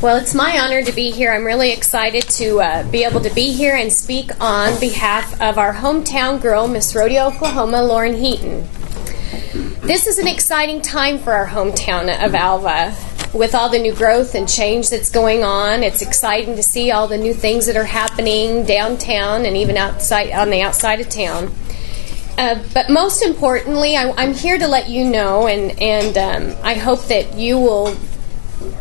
Well, it's my honor to be here. I'm really excited to be able to be here and speak on behalf of our hometown girl, Miss Rodeo, Oklahoma, Lauren Heaton. This is an exciting time for our hometown of Alva. With all the new growth and change that's going on, it's exciting to see all the new things that are happening downtown and even outside on the outside of town. But most importantly, I'm here to let you know, and I hope that you will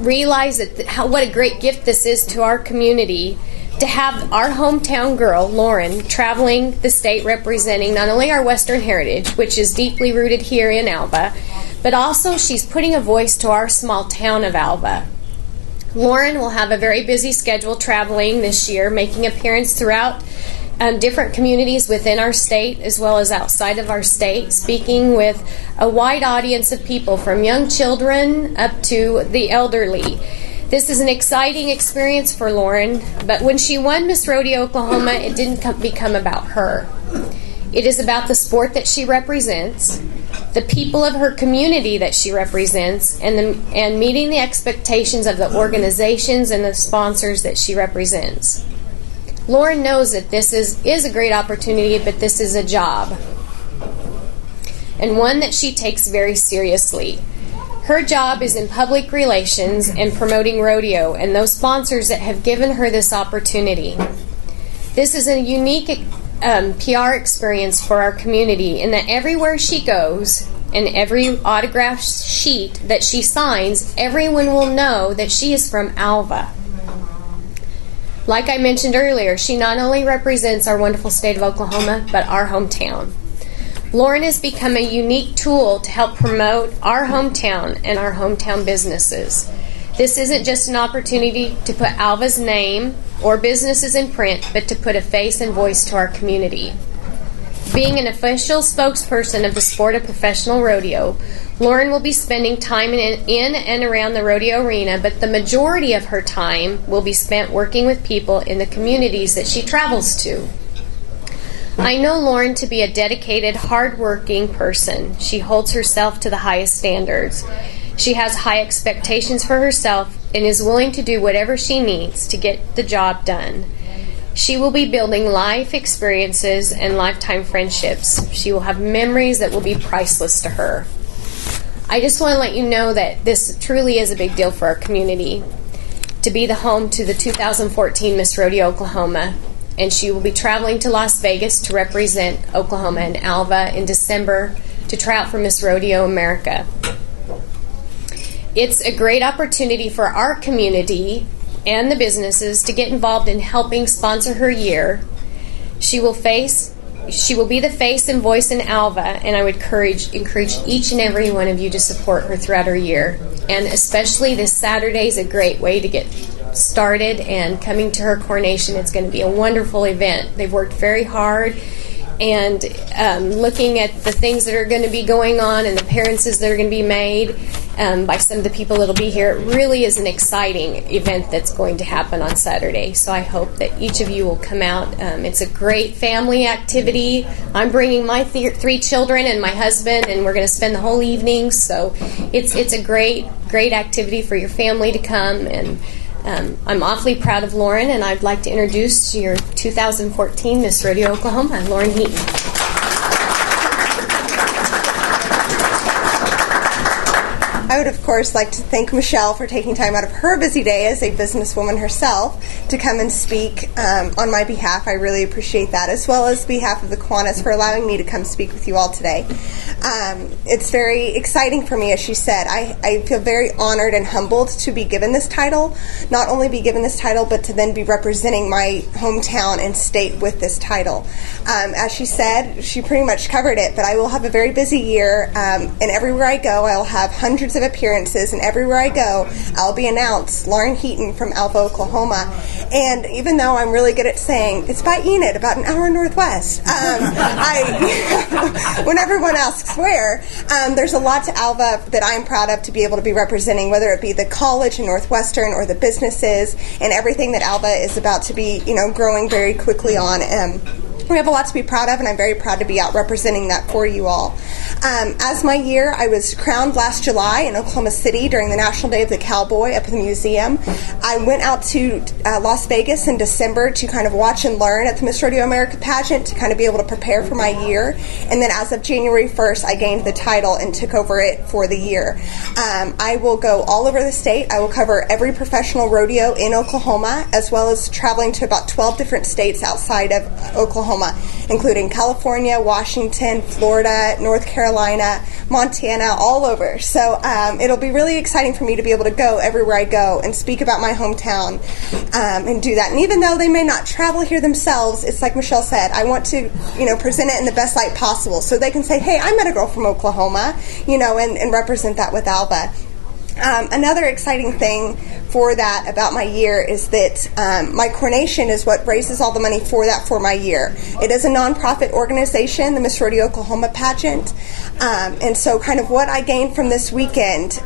realize that what a great gift this is to our community to have our hometown girl, Lauren, traveling the state representing not only our Western heritage, which is deeply rooted here in Alva, but also she's putting a voice to our small town of Alva. Lauren will have a very busy schedule traveling this year, making appearances throughout different communities within our state as well as outside of our state, speaking with a wide audience of people from young children up to the elderly. This is an exciting experience for Lauren, but when she won Miss Rodeo Oklahoma, it didn't become about her. It is about the sport that she represents, the people of her community that she represents, and meeting the expectations of the organizations and the sponsors that she represents. Lauren knows that this is a great opportunity, but this is a job, and one that she takes very seriously. Her job is in public relations and promoting rodeo and those sponsors that have given her this opportunity. This is a unique PR experience for our community in that everywhere she goes and every autograph sheet that she signs, everyone will know that she is from Alva. Like I mentioned earlier, she not only represents our wonderful state of Oklahoma, but our hometown. Lauren has become a unique tool to help promote our hometown and our hometown businesses. This isn't just an opportunity to put Alva's name or businesses in print, but to put a face and voice to our community. Being an official spokesperson of the sport of professional rodeo, Lauren will be spending time in and around the rodeo arena, but the majority of her time will be spent working with people in the communities that she travels to. I know Lauren to be a dedicated, hard-working person. She holds herself to the highest standards. She has high expectations for herself and is willing to do whatever she needs to get the job done. She will be building life experiences and lifetime friendships. She will have memories that will be priceless to her. I just want to let you know that this truly is a big deal for our community to be the home to the 2014 Miss Rodeo Oklahoma, and she will be traveling to Las Vegas to represent Oklahoma and Alva in December to try out for Miss Rodeo America. It's a great opportunity for our community and the businesses to get involved in helping sponsor her year. She will be the face and voice in Alva, and I would encourage each and every one of you to support her throughout her year. And especially this Saturday is a great way to get started, and coming to her coronation, it's going to be a wonderful event. They've worked very hard, and looking at the things that are going to be going on and the appearances that are going to be made by some of the people that will be here, it really is an exciting event that's going to happen on Saturday. So I hope that each of you will come out. It's a great family activity. I'm bringing my 3 children and my husband, and we're going to spend the whole evening. So it's a great activity for your family to come. And I'm awfully proud of Lauren, and I'd like to introduce your 2014 Miss Rodeo Oklahoma, Lauren Heaton. I would, of course, like to thank Michelle for taking time out of her busy day as a businesswoman herself to come and speak on my behalf. I really appreciate that, as well as behalf of the Kiwanis for allowing me to come speak with you all today. It's very exciting for me, as she said. I feel very honored and humbled to be given this title, not only be given this title, but to then be representing my hometown and state with this title. As she said, she pretty much covered it, but I will have a very busy year, and everywhere I go, I'll have hundreds of appearances, and everywhere I go, I'll be announced Lauren Heaton from Alva, Oklahoma. And even though I'm really good at saying, it's by Enid, about an hour northwest, when everyone asks where, there's a lot to Alva that I'm proud of to be able to be representing, whether it be the college and Northwestern or the businesses and everything that Alva is about to be, growing very quickly on. we have a lot to be proud of, and I'm very proud to be out representing that for you all. As my year, I was crowned last July in Oklahoma City during the National Day of the Cowboy up at the museum. I went out to Las Vegas in December to kind of watch and learn at the Miss Rodeo America pageant to kind of be able to prepare for my year. And then as of January 1st, I gained the title and took over it for the year. I will go all over the state. I will cover every professional rodeo in Oklahoma, as well as traveling to about 12 different states outside of Oklahoma, including California, Washington, Florida, North Carolina, Montana, all over. So it'll be really exciting for me to be able to go everywhere I go and speak about my hometown and do that. And even though they may not travel here themselves, it's like Michelle said, I want to, present it in the best light possible so they can say, hey, I met a girl from Oklahoma, and represent that with Alva. Another exciting thing for that about my year is that my coronation is what raises all the money for that for my year. It is a nonprofit organization, the Miss Rodeo Oklahoma pageant, and so kind of what I gain from this weekend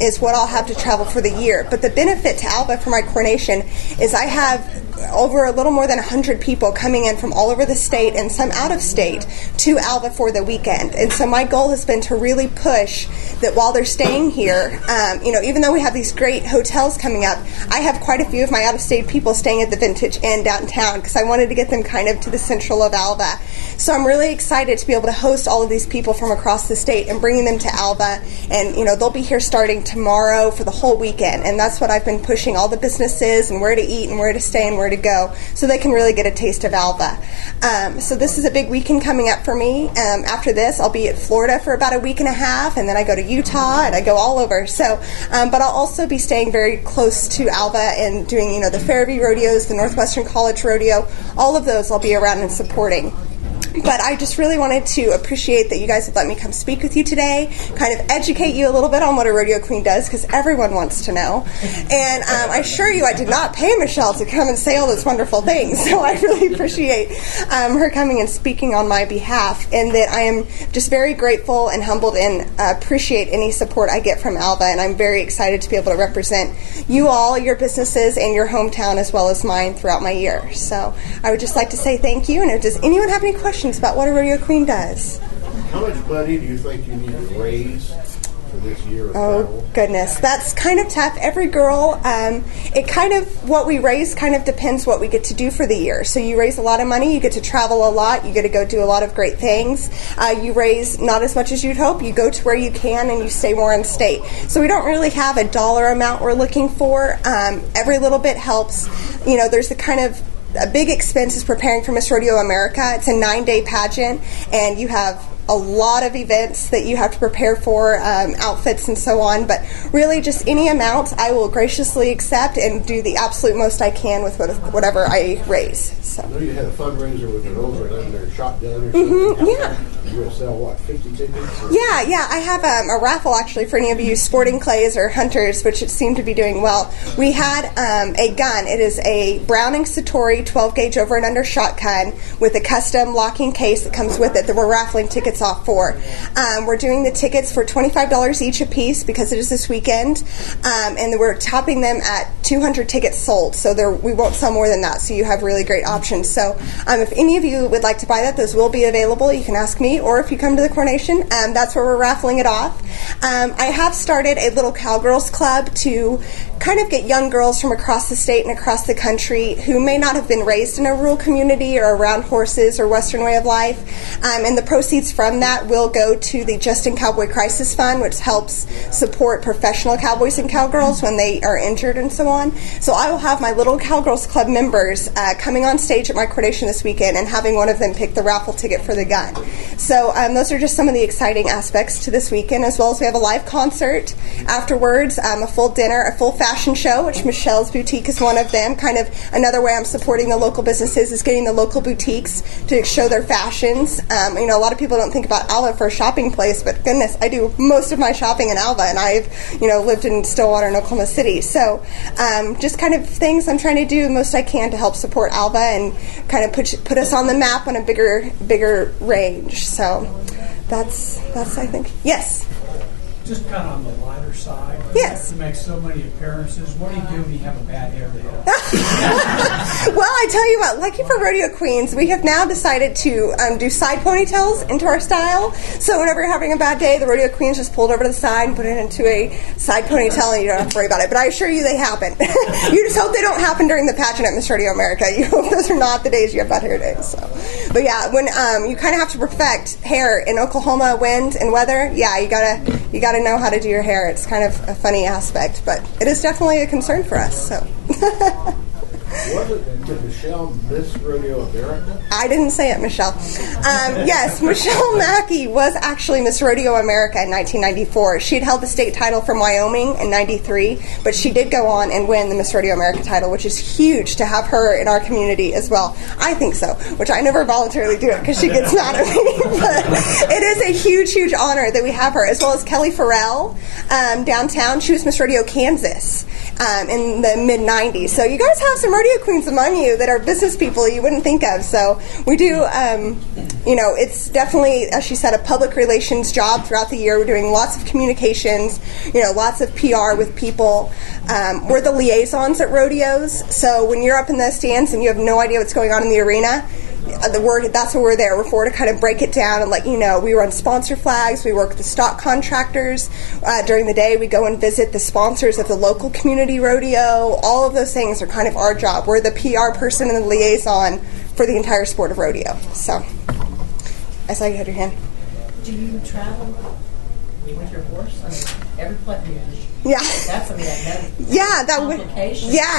is what I'll have to travel for the year. But the benefit to Alva for my coronation is I have over a little more than 100 people coming in from all over the state and some out of state to Alva for the weekend. And so my goal has been to really push that while they're staying here, even though we have these great hotels coming up, I have quite a few of my out-of-state people staying at the Vintage Inn downtown because I wanted to get them kind of to the central of Alva. So I'm really excited to be able to host all of these people from across the state and bringing them to Alva. And, they'll be here starting tomorrow for the whole weekend. And that's what I've been pushing all the businesses and where to eat and where to stay and where to go so they can really get a taste of Alva. So this is a big weekend coming up for me. After this, I'll be at Florida for about a week and a half, and then I go to Utah, and I go all over. So, but I'll also be staying very close to Alva and doing, the Fairview Rodeos, the Northwestern College Rodeo. All of those I'll be around and supporting. But I just really wanted to appreciate that you guys would let me come speak with you today, kind of educate you a little bit on what a rodeo queen does, because everyone wants to know. And I assure you I did not pay Michelle to come and say all those wonderful things, so I really appreciate her coming and speaking on my behalf, and that I am just very grateful and humbled and appreciate any support I get from Alva, and I'm very excited to be able to represent you all, your businesses, and your hometown as well as mine throughout my year. So I would just like to say thank you, and does anyone have any questions about what a rodeo queen does? How much money do you think you need to raise for this year of Oh, travel? goodness. That's kind of tough. Every girl, what we raise kind of depends what we get to do for the year. So you raise a lot of money, you get to travel a lot, you get to go do a lot of great things. You raise not as much as you'd hope, you go to where you can and you stay more in state. So we don't really have a dollar amount we're looking for. Every little bit helps. There's a big expense is preparing for Miss Rodeo America. It's a 9-day pageant, and you have a lot of events that you have to prepare for, outfits and so on, but really just any amount I will graciously accept and do the absolute most I can with whatever I raise. So. I know you had a fundraiser with an over and under shotgun or something. Yeah. You're going to sell, 50 tickets? Or? Yeah. I have a raffle, actually, for any of you sporting clays or hunters, which seem to be doing well. We had a gun. It is a Browning Satori 12-gauge over and under shotgun with a custom locking case that comes with it that we're raffling tickets off for. We're doing the tickets for $25 each a piece because it is this weekend, and we're topping them at 200 tickets sold, so we won't sell more than that, so you have really great options. So if any of you would like to buy that, those will be available. You can ask me, or if you come to the coronation, that's where we're raffling it off. I have started a little cowgirls club to kind of get young girls from across the state and across the country who may not have been raised in a rural community or around horses or Western way of life. And the proceeds from that will go to the Justin Cowboy Crisis Fund, which helps support professional cowboys and cowgirls when they are injured and so on. So I will have my little Cowgirls Club members coming on stage at my coronation this weekend and having one of them pick the raffle ticket for the gun. So those are just some of the exciting aspects to this weekend, as well as we have a live concert afterwards, a full dinner, a full fashion show, which Michelle's Boutique is one of them. Kind of another way I'm supporting the local businesses is getting the local boutiques to show their fashions. A lot of people don't think about Alva for a shopping place, but goodness, I do most of my shopping in Alva, and I've, lived in Stillwater and Oklahoma City. So just kind of things I'm trying to do the most I can to help support Alva and kind of put us on the map on a bigger range. So that's I think. Yes? just kind of on the lighter side. Yes. You have to make so many appearances. What do you do when you have a bad hair day? Well, I tell you what, lucky for rodeo queens, we have now decided to do side ponytails into our style. So whenever you're having a bad day, the rodeo queens just pull it over to the side and put it into a side ponytail, and you don't have to worry about it. But I assure you they happen. You just hope they don't happen during the pageant at Miss Rodeo America. You hope those are not the days you have bad hair days. So. But yeah, when you kind of have to perfect hair in Oklahoma wind and weather, yeah, you gotta know how to do your hair. It's kind of a funny aspect, but it is definitely a concern for us. So. Did Michelle Miss Rodeo America? I didn't say it, Michelle. Yes, Michelle Mackey was actually Miss Rodeo America in 1994. She had held the state title from Wyoming in 93, but she did go on and win the Miss Rodeo America title, which is huge to have her in our community as well. I think so, which I never voluntarily do it because she gets mad at me. But it is a huge, huge honor that we have her, as well as Kelly Farrell downtown. She was Miss Rodeo Kansas in the mid-90s. So you guys have some rodeo queens among you that are business people you wouldn't think of. So we do, it's definitely, as she said, a public relations job throughout the year. We're doing lots of communications, lots of PR with people. We're the liaisons at rodeos. So when you're up in the stands and you have no idea what's going on in the arena, that's what we're there. We're for to kind of break it down and let you know. We run sponsor flags. We work with the stock contractors. During the day, we go and visit the sponsors of the local community rodeo. All of those things are kind of our job. We're the PR person and the liaison for the entire sport of rodeo. So, I saw you had your hand. Do you travel with your horse? I mean, every place. Yeah. That's something Yeah,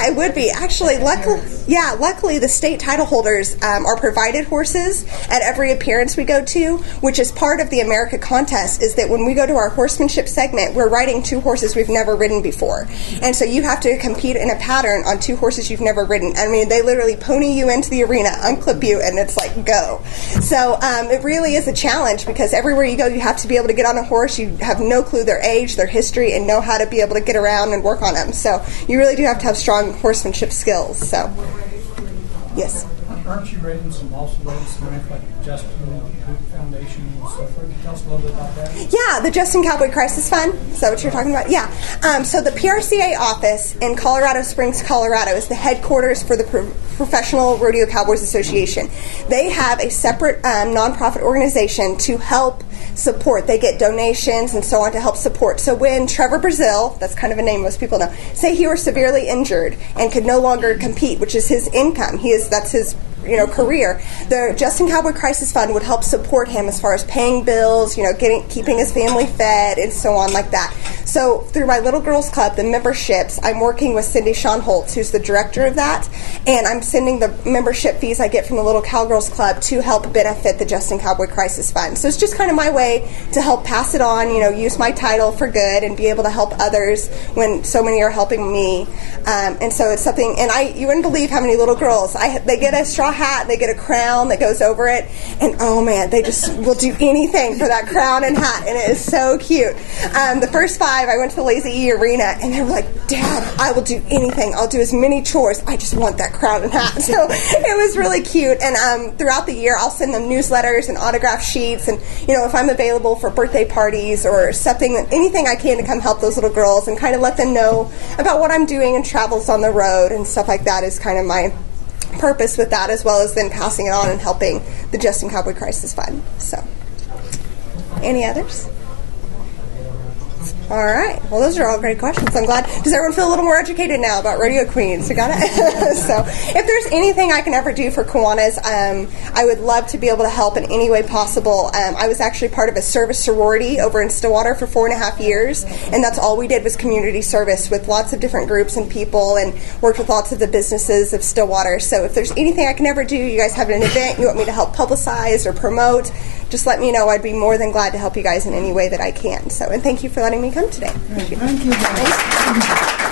it would be. Actually, luckily the state title holders are provided horses at every appearance we go to, which is part of the America contest, is that when we go to our horsemanship segment, we're riding two horses we've never ridden before. And so you have to compete in a pattern on two horses you've never ridden. I mean, they literally pony you into the arena, unclip you, and it's like, go. So it really is a challenge because everywhere you go, you have to be able to get on a horse. You have no clue their age, their history, and know how to be able to get around and work on them. So you really do have to have strong horsemanship skills. So, yes. Aren't you raising some like Justin Foundation and stuff? Tell us a little bit about that. Yeah, the Justin Cowboy Crisis Fund. Is that what you're talking about? Yeah. So the PRCA office in Colorado Springs, Colorado is the headquarters for the Professional Rodeo Cowboys Association. They have a separate nonprofit organization to help support. They get donations and so on to help support. So when Trevor Brazil, that's kind of a name most people know, say he were severely injured and could no longer compete, which is his income, that's his career, the Justin Cowboy Crisis Fund would help support him as far as paying bills, keeping his family fed, and so on like that. So through my Little Girls Club, the memberships, I'm working with Cindy Schonholtz, who's the director of that, and I'm sending the membership fees I get from the Little Cowgirls Club to help benefit the Justin Cowboy Crisis Fund. So it's just kind of my way to help pass it on, use my title for good and be able to help others when so many are helping me. And so it's something, and you wouldn't believe how many little girls, they get a straw hat, they get a crown that goes over it, and oh man, they just will do anything for that crown and hat, and it is so cute. The first 5, I went to the Lazy E Arena, and they were like, Dad, I will do anything. I'll do as many chores. I just want that crown and hat. So it was really cute, and throughout the year, I'll send them newsletters and autograph sheets, and if I'm available for birthday parties or something, anything I can to come help those little girls and kind of let them know about what I'm doing and travels on the road and stuff like that is kind of my purpose with that, as well as then passing it on and helping the Justin Cowboy Crisis Fund. So, any others? All right. Well, those are all great questions. I'm glad. Does everyone feel a little more educated now about rodeo queens? You got it? So, if there's anything I can ever do for Kiwanis, I would love to be able to help in any way possible. I was actually part of a service sorority over in Stillwater for 4.5 years, and that's all we did was community service with lots of different groups and people, and worked with lots of the businesses of Stillwater. So, if there's anything I can ever do, you guys have an event you want me to help publicize or promote, just let me know. I'd be more than glad to help you guys in any way that I can. So, and thank you for letting me come today. Thank you.